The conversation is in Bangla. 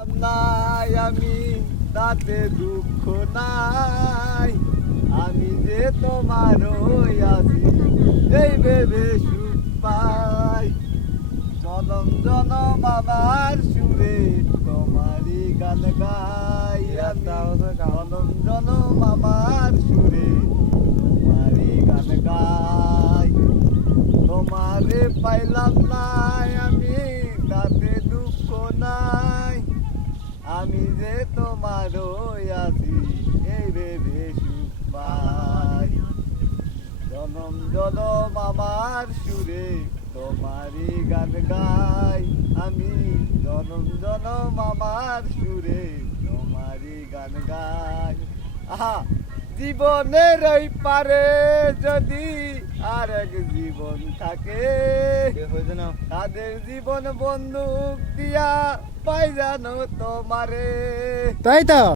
নাই আমি তাতে দুঃখ নাই, আমি যে তোমার আছি এই ভেবে সুখ পাই। জনম জনম আমার সুরে তোমারই গান গাই আমি, জনম জনম আমার সুরে তোমারই গান গাই। তোমারে পাইলাম নাই আমি তাতে দুঃখ নাই, আমি যে তোমার আছি এই ভেবে সুখ পাই। জনম জনম আমার সুরে তোমারই গান গাই আমি, জনম জনম আমার সুরে তোমারই গান গাই। আহা, জীবনের ওই পারে যদি আর এক জীবন থাকে, তাদের জীবন বন্দুক দিয়া পাই জানো তোমারে। তাই তো।